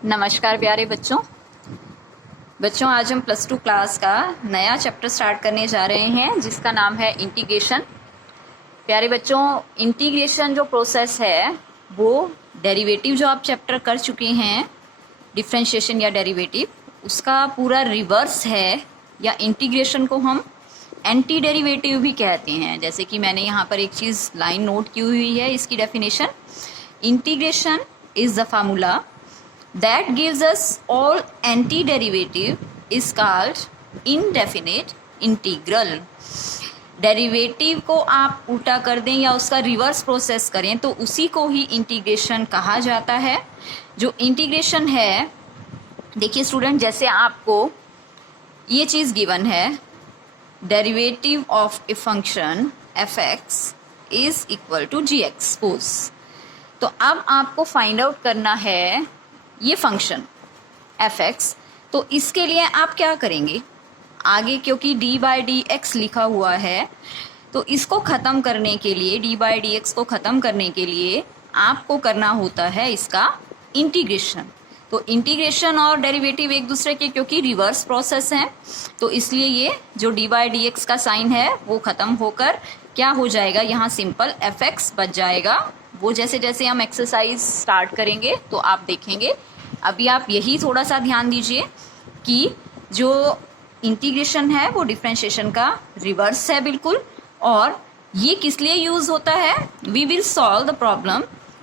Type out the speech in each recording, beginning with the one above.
नमस्कार प्यारे बच्चों आज हम प्लस टू क्लास का नया चैप्टर स्टार्ट करने जा रहे हैं जिसका नाम है इंटीग्रेशन। प्यारे बच्चों, इंटीग्रेशन जो प्रोसेस है वो डेरिवेटिव जो आप चैप्टर कर चुके हैं, डिफरेंशिएशन या डेरिवेटिव, उसका पूरा रिवर्स है, या इंटीग्रेशन को हम एंटी डेरिवेटिव भी कहते हैं। जैसे कि मैंने यहाँ पर एक चीज़ लाइन नोट की हुई है, इसकी definition, integration is the formula that gives us all antiderivative is called indefinite integral। Derivative को आप उल्टा कर दें या उसका रिवर्स प्रोसेस करें तो उसी को ही इंटीग्रेशन कहा जाता है। जो इंटीग्रेशन है, देखिए स्टूडेंट, जैसे आपको ये चीज़ गिवन है, derivative of a function f x is equal to ji x suppose. तो अब आपको फाइंड आउट करना है ये फंक्शन एफ एक्स। तो इसके लिए आप क्या करेंगे आगे, क्योंकि डी बाई डी एक्स लिखा हुआ है, तो इसको ख़त्म करने के लिए, डी बाई डी एक्स को ख़त्म करने के लिए आपको करना होता है इसका इंटीग्रेशन। तो इंटीग्रेशन और डेरिवेटिव एक दूसरे के क्योंकि रिवर्स प्रोसेस हैं, तो इसलिए ये जो डी बाई डी एक्स का साइन है वो ख़त्म होकर क्या हो जाएगा, यहाँ सिंपल एफ एक्स बच जाएगा। वो जैसे जैसे हम एक्सरसाइज स्टार्ट करेंगे तो आप देखेंगे। अभी आप यही थोड़ा सा ध्यान दीजिए कि जो इंटीग्रेशन है वो डिफरेंशिएशन का रिवर्स है बिल्कुल। और ये किस लिए यूज होता है, we will solve the problem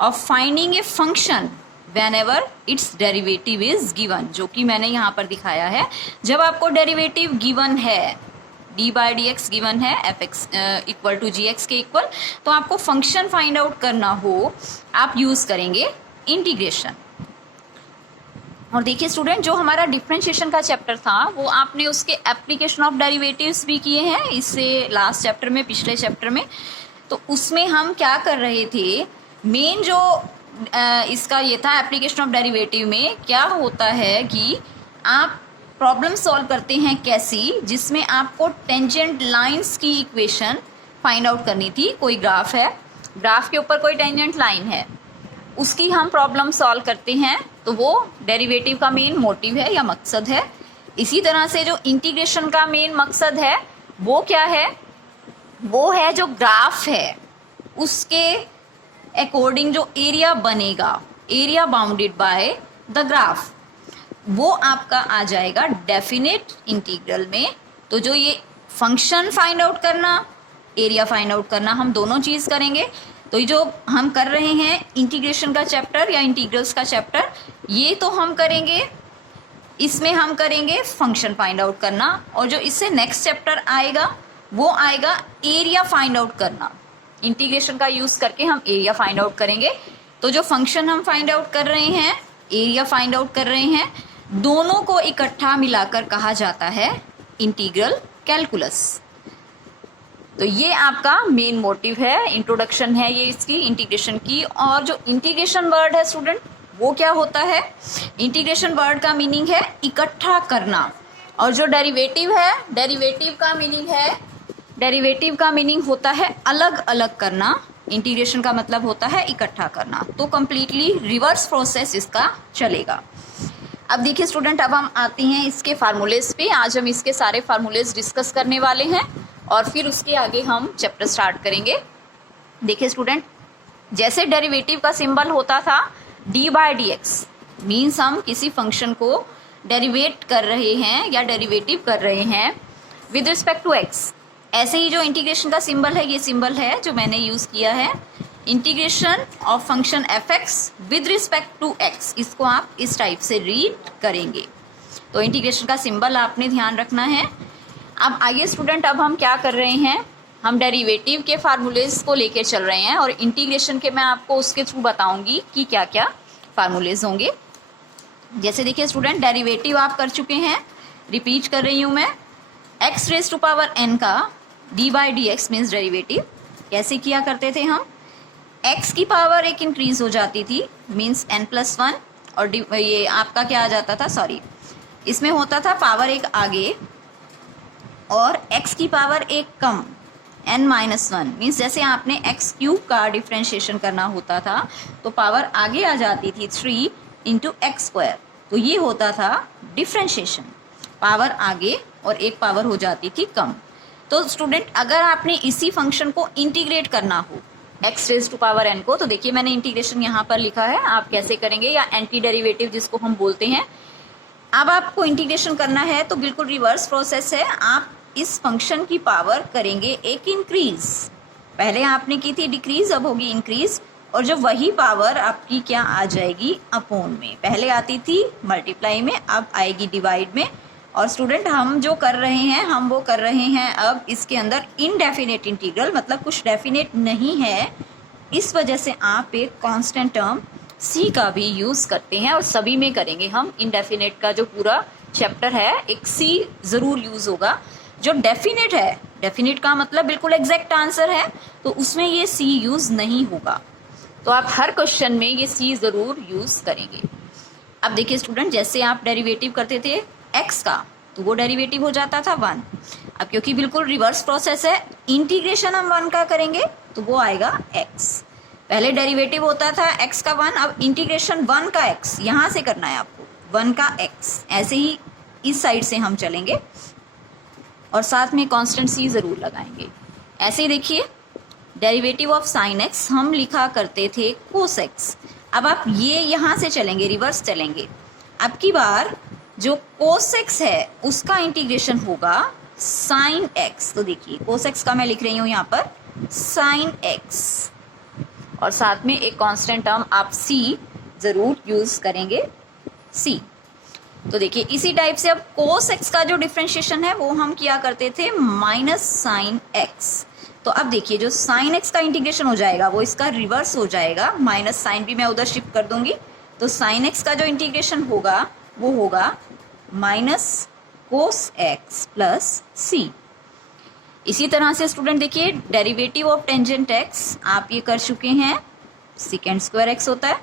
of finding a function whenever its derivative is given, जो कि मैंने यहाँ पर दिखाया है। जब आपको डेरिवेटिव गिवन है, D by D X given है, F X equal to ji X के इक्वल, तो आपको फंक्शन फाइंड आउट करना हो, आप यूज करेंगे इंटीग्रेशन। और देखिए स्टूडेंट, जो हमारा डिफरेंशिएशन का चैप्टर था वो आपने उसके एप्लीकेशन ऑफ डेरिवेटिव्स भी किए हैं इससे लास्ट चैप्टर में, पिछले चैप्टर में। तो उसमें हम क्या कर रहे थे, मेन जो इसका ये था एप्लीकेशन ऑफ डेरिवेटिव में क्या होता है कि आप प्रॉब्लम सॉल्व करते हैं कैसी, जिसमें आपको टेंजेंट लाइंस की इक्वेशन फाइंड आउट करनी थी। कोई ग्राफ है, ग्राफ के ऊपर कोई टेंजेंट लाइन है, उसकी हम प्रॉब्लम सॉल्व करते हैं, तो वो डेरिवेटिव का मेन मोटिव है या मकसद है। इसी तरह से जो इंटीग्रेशन का मेन मकसद है वो क्या है, वो है जो ग्राफ है उसके अकॉर्डिंग जो एरिया बनेगा, area bounded by the graph, वो आपका आ जाएगा डेफिनेट इंटीग्रल में। तो जो ये फंक्शन फाइंड आउट करना, एरिया फाइंड आउट करना, हम दोनों चीज़ करेंगे। तो ये जो हम कर रहे हैं इंटीग्रेशन का चैप्टर या इंटीग्रल्स का चैप्टर, ये तो हम करेंगे, इसमें हम करेंगे फंक्शन फाइंड आउट करना। और जो इससे नेक्स्ट चैप्टर आएगा वो आएगा एरिया फाइंड आउट करना। इंटीग्रेशन का यूज़ करके हम एरिया फाइंड आउट करेंगे। तो जो फंक्शन हम फाइंड आउट कर रहे हैं, एरिया फाइंड आउट कर रहे हैं, दोनों को इकट्ठा मिलाकर कहा जाता है इंटीग्रल कैलकुलस। तो ये आपका मेन मोटिव है, इंट्रोडक्शन है ये इसकी इंटीग्रेशन की। और जो इंटीग्रेशन वर्ड है स्टूडेंट, वो क्या होता है, इंटीग्रेशन वर्ड का मीनिंग है इकट्ठा करना। और जो डेरिवेटिव है, डेरिवेटिव का मीनिंग होता है अलग अलग करना। इंटीग्रेशन का मतलब होता है इकट्ठा करना। तो कंप्लीटली रिवर्स प्रोसेस इसका चलेगा। अब देखिए स्टूडेंट, अब हम आते हैं इसके फार्मूलेज पे। आज हम इसके सारे फार्मूलेज डिस्कस करने वाले हैं और फिर उसके आगे हम चैप्टर स्टार्ट करेंगे। देखिए स्टूडेंट, जैसे डेरिवेटिव का सिंबल होता था D by D X, means हम किसी फंक्शन को डेरिवेट कर रहे हैं या डेरिवेटिव कर रहे हैं विद रिस्पेक्ट टू एक्स। ऐसे ही जो इंटीग्रेशन का सिंबल है, ये सिंबल है जो मैंने यूज़ किया है, integration of function f x with respect to x. इसको आप इस टाइप से रीड करेंगे। तो इंटीग्रेशन का सिंबल आपने ध्यान रखना है। अब आइए स्टूडेंट, अब हम क्या कर रहे हैं, हम डेरिवेटिव के फार्मूलेज को लेके चल रहे हैं और इंटीग्रेशन के मैं आपको उसके थ्रू बताऊंगी कि क्या क्या फार्मूलेज होंगे। जैसे देखिए स्टूडेंट, डेरिवेटिव आप कर चुके हैं, रिपीट कर रही हूँ मैं, X raise to power N का D by D X means derivative. कैसे किया करते थे हम, x की पावर एक इंक्रीज हो जाती थी, मीन्स n प्लस वन, और ये आपका क्या आ जाता था, सॉरी, इसमें होता था पावर एक आगे और x की पावर एक कम, n माइनस वन, मीन्स जैसे आपने x क्यूब का डिफ्रेंशिएशन करना होता था तो पावर आगे आ जाती थी 3 इंटू एक्स स्क्वायर। तो ये होता था डिफ्रेंशिएशन, पावर आगे और एक पावर हो जाती थी कम। तो स्टूडेंट अगर आपने इसी फंक्शन को इंटीग्रेट करना हो x raise to power n को, तो देखिए मैंने इंटीग्रेशन यहाँ पर लिखा है, आप कैसे करेंगे, या एंटी डेरिवेटिव जिसको हम बोलते हैं। अब आपको इंटीग्रेशन करना है तो बिल्कुल रिवर्स प्रोसेस है, आप इस फंक्शन की पावर करेंगे एक इंक्रीज। पहले आपने की थी डिक्रीज, अब होगी इंक्रीज, और जो वही पावर आपकी क्या आ जाएगी अपोन में। पहले आती थी मल्टीप्लाई में, अब आएगी डिवाइड में। और स्टूडेंट हम जो कर रहे हैं, हम वो कर रहे हैं अब इसके अंदर इनडेफिनेट इंटीग्रल, मतलब कुछ डेफिनेट नहीं है, इस वजह से आप एक कांस्टेंट टर्म c का भी यूज करते हैं, और सभी में करेंगे हम। इनडेफिनेट का जो पूरा चैप्टर है एक c जरूर यूज होगा। जो डेफिनेट है, डेफिनेट का मतलब बिल्कुल एग्जैक्ट आंसर है, तो उसमें ये c यूज नहीं होगा। तो आप हर क्वेश्चन में ये c जरूर यूज करेंगे। अब देखिए स्टूडेंट, जैसे आप डेरिवेटिव करते थे x का, तो वो डेरिवेटिव हो जाता था 1। अब क्योंकि बिल्कुल रिवर्स प्रोसेस है, इंटीग्रेशन हम 1 का करेंगे तो वो आएगा x। पहले डेरिवेटिव होता था x का 1, अब इंटीग्रेशन 1 का x यहाँ से करना है आपको, 1 का x। ऐसे ही इस साइड से हम चलेंगे और साथ में कांस्टेंट c जरूर लगाएंगे। ऐसे ही देखिए डेरिवेटिव ऑफ साइन x हम लिखा करते थे कोस x। अब आप ये यहाँ से चलेंगे, रिवर्स चलेंगे। अब की बार जो कोस x है उसका इंटीग्रेशन होगा साइन x। तो देखिए कोस x का मैं लिख रही हूँ यहाँ पर साइन x, और साथ में एक कांस्टेंट टर्म आप c जरूर यूज करेंगे, c। तो देखिए इसी टाइप से अब कोस x का जो डिफरेंशिएशन है वो हम किया करते थे माइनस साइन x। तो अब देखिए जो साइन x का इंटीग्रेशन हो जाएगा वो इसका रिवर्स हो जाएगा, माइनस साइन भी मैं उधर शिफ्ट कर दूंगी। तो साइन x का जो इंटीग्रेशन होगा वो होगा minus cos x plus c। इसी तरह से स्टूडेंट देखिए डेरिवेटिव ऑफ टेंजेंट x आप ये कर चुके हैं, सेकेंड स्क्वायर x होता है।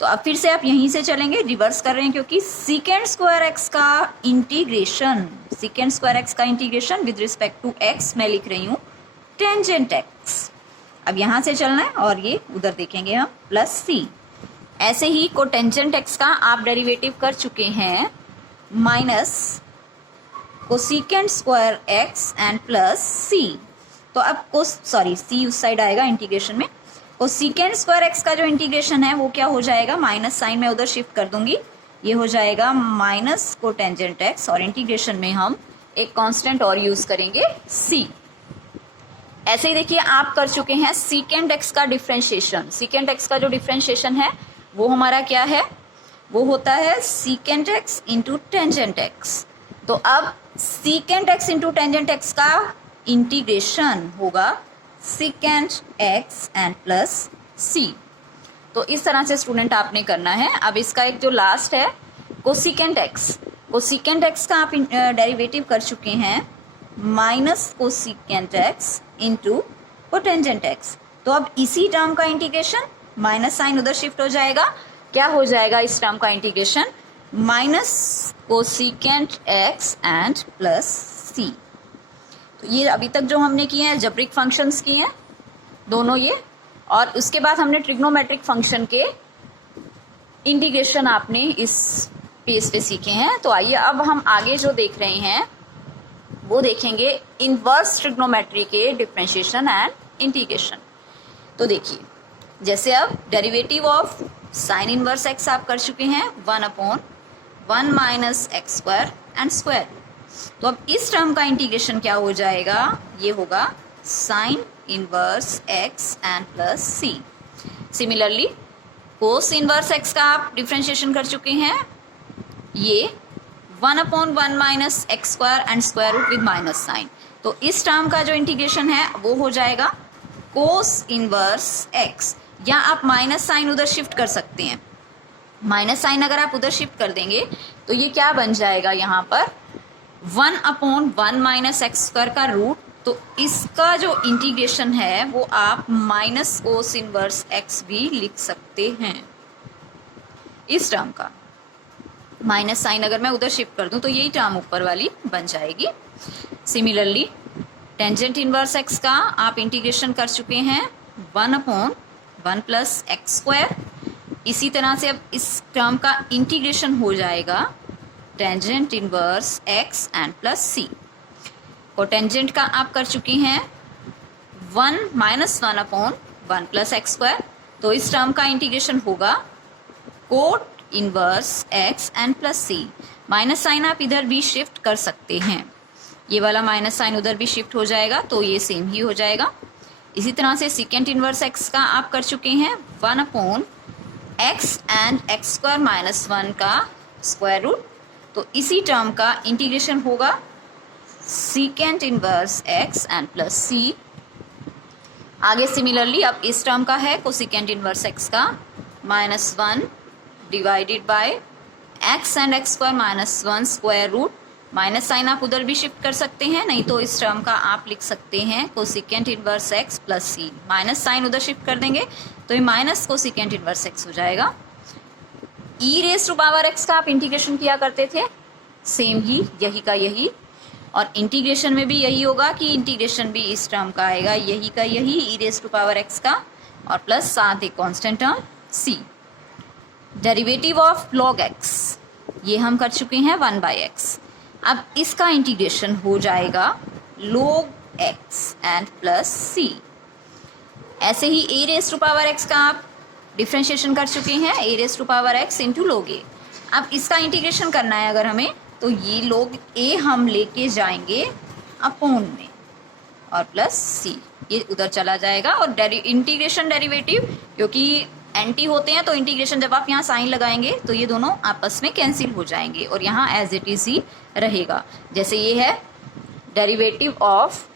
तो अब फिर से आप यहीं से चलेंगे, रिवर्स कर रहे हैं, क्योंकि सेकेंड स्क्वायर x का इंटीग्रेशन, सेकेंड स्क्वायर x का integration with respect to x मैं लिख रही हूँ टेंजेंट x। अब यहाँ से चलना है और ये उधर देखेंगे हम प्लस c। ऐसे ही कोटेंजेंट x का आप डेरिवेटिव कर चुके हैं minus cosecant square x and plus c। तो अब c उस साइड आएगा इंटीग्रेशन में। कोसेकेंट स्क्वायर x का जो इंटीग्रेशन है वो क्या हो जाएगा, माइनस साइन में उधर शिफ्ट कर दूंगी, ये हो जाएगा माइनस कोटेंजेंट x, और इंटीग्रेशन में हम एक कांस्टेंट और यूज करेंगे c। ऐसे ही देखिए आप कर चुके हैं सेकेंड x का डिफरेंशिएशन। सेकेंड x का जो डिफरेंशिएशन है वो हमारा क्या है, वो होता है second x into tangent x। तो अब second x into tangent x का इंटीग्रेशन होगा second x and plus c। तो इस तरह से स्टूडेंट आपने करना है। अब इसका एक जो लास्ट है कोसेकेंट x, कोसेकेंट x का आप डेरिवेटिव कर चुके हैं minus cosecant x into cotangent x। तो अब इसी टर्म का इंटीग्रेशन, माइनस साइन उधर शिफ्ट हो जाएगा, क्या हो जाएगा इस टर्म का integration, minus cosecant x and plus c। तो ये अभी तक जो हमने किए हैं जब्रिक फंक्शंस किए हैं दोनों ये, और उसके बाद हमने ट्रिग्नोमेट्रिक फंक्शन के इंटीग्रेशन आपने इस पेज पे सीखे हैं। तो आइए अब हम आगे जो देख रहे हैं वो देखेंगे इनवर्स ट्रिग्नोमेट्री के डिफरेंशिएशन एंड इंटीग्रेशन। तो देखिए जैसे अब derivative of sine inverse x आप कर चुके हैं 1/1 minus x square and square. तो अब इस टर्म का इंटीग्रेशन क्या हो जाएगा, ये होगा sine inverse x and plus c। Similarly cos inverse x का आप डिफरेंशिएशन कर चुके हैं, ये 1/1 minus x square and square root with minus sine. तो इस टर्म का जो इंटीग्रेशन है वो हो जाएगा कोस इनवर्स x, या आप माइनस साइन उधर शिफ्ट कर सकते हैं। माइनस साइन अगर आप उधर शिफ्ट कर देंगे तो ये क्या बन जाएगा यहाँ पर 1/1 माइनस एक्स स्क्वायर का रूट। तो इसका जो इंटीग्रेशन है वो आप माइनस कोस इनवर्स x भी लिख सकते हैं। इस टर्म का माइनस साइन अगर मैं उधर शिफ्ट कर दूं तो यही टर्म ऊपर वाली बन जाएगी। सिमिलरली टेंजेंट इनवर्स x का आप इंटीग्रेशन कर चुके हैं 1/1 प्लस एक्स स्क्वायर इसी तरह से अब इस टर्म का इंटीग्रेशन हो जाएगा tangent inverse x and plus c. Cotangent का आप कर चुके हैं 1 minus 1 upon 1 plus x square, तो इस टर्म का इंटीग्रेशन होगा cot inverse x and plus c. Minus sine आप इधर भी शिफ्ट कर सकते हैं, ये वाला माइनस साइन उधर भी शिफ्ट हो जाएगा तो ये सेम ही हो जाएगा। इसी तरह से सेकेंड इनवर्स x का आप कर चुके हैं 1 upon x and x square minus 1 का स्क्वायर रूट, तो इसी टर्म का इंटीग्रेशन होगा second inverse x and plus C. आगे सिमिलरली अब इस टर्म का है कोसेकेंट इनवर्स x का -1 divided by x and x square minus 1 square root. Minus sine आप उधर भी शिफ्ट कर सकते हैं, नहीं तो इस टर्म का आप लिख सकते हैं cosecant inverse x plus c. Minus sign उधर शिफ्ट कर देंगे तो ये माइनस कोसेकेंट इनवर्स x हो जाएगा। E raise to power x का आप इंटीग्रेशन किया करते थे, सेम ही यही का यही, और इंटीग्रेशन में भी यही होगा कि इंटीग्रेशन भी इस टर्म का आएगा यही का यही e raise to power x का, और प्लस साथ एक constant term c। Derivative of log x ये हम कर चुके हैं 1/x। अब इसका इंटीग्रेशन हो जाएगा log x and plus c। ऐसे ही a raise to power x का आप डिफ्रेंशिएशन कर चुके हैं a raise to power x into log a। अब इसका इंटीग्रेशन करना है अगर हमें, तो ये log a हम लेके जाएंगे अपॉन में और प्लस c, ये उधर चला जाएगा। और इंटीग्रेशन डेरिवेटिव क्योंकि एंटी होते हैं तो इंटीग्रेशन जब आप यहाँ साइन लगाएंगे तो ये दोनों आपस में कैंसिल हो जाएंगे और यहाँ एज इट इज ही रहेगा। जैसे ये है derivative of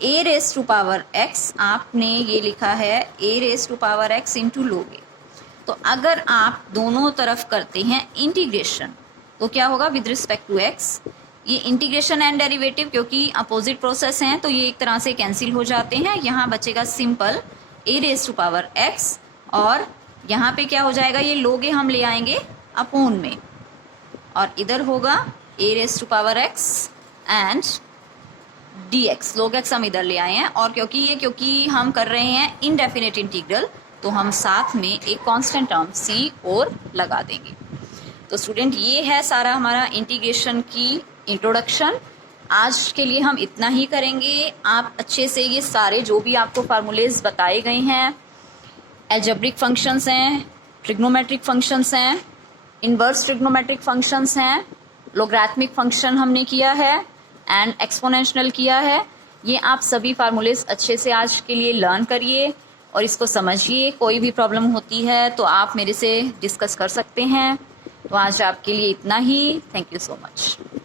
a raise to power x, आपने ये लिखा है a raise to power x into log a। तो अगर आप दोनों तरफ करते हैं इंटीग्रेशन तो क्या होगा विद रिस्पेक्ट टू x, ये इंटीग्रेशन एंड डेरिवेटिव क्योंकि अपोजिट प्रोसेस हैं तो ये एक तरह से कैंसिल हो जाते हैं। यहाँ बचेगा simple a raise to power x, और यहाँ पे क्या हो जाएगा ये log a हम ले आएंगे अपॉन में, और इधर होगा a raise to power x and dx। log x हम इधर ले आए हैं, और क्योंकि हम कर रहे हैं इनडेफिनेट इंटीग्रल तो हम साथ में एक कांस्टेंट टर्म c और लगा देंगे। तो स्टूडेंट ये है सारा हमारा इंटीग्रेशन की इंट्रोडक्शन। आज के लिए हम इतना ही करेंगे। आप अच्छे से ये सारे जो भी आपको फार्मूलेज बताए गए हैं, एल्जेब्रिक फंक्शंस हैं, ट्रिग्नोमेट्रिक फंक्शंस हैं, इन्वर्स ट्रिग्नोमेट्रिक फंक्शंस हैं, लोगरिथमिक फंक्शन हमने किया है एंड एक्सपोनेंशियल किया है, ये आप सभी फार्मूलेज अच्छे से आज के लिए लर्न करिए और इसको समझिए। कोई भी प्रॉब्लम होती है तो आप मेरे से डिस्कस कर सकते हैं। तो आज आपके लिए इतना ही। Thank you so much.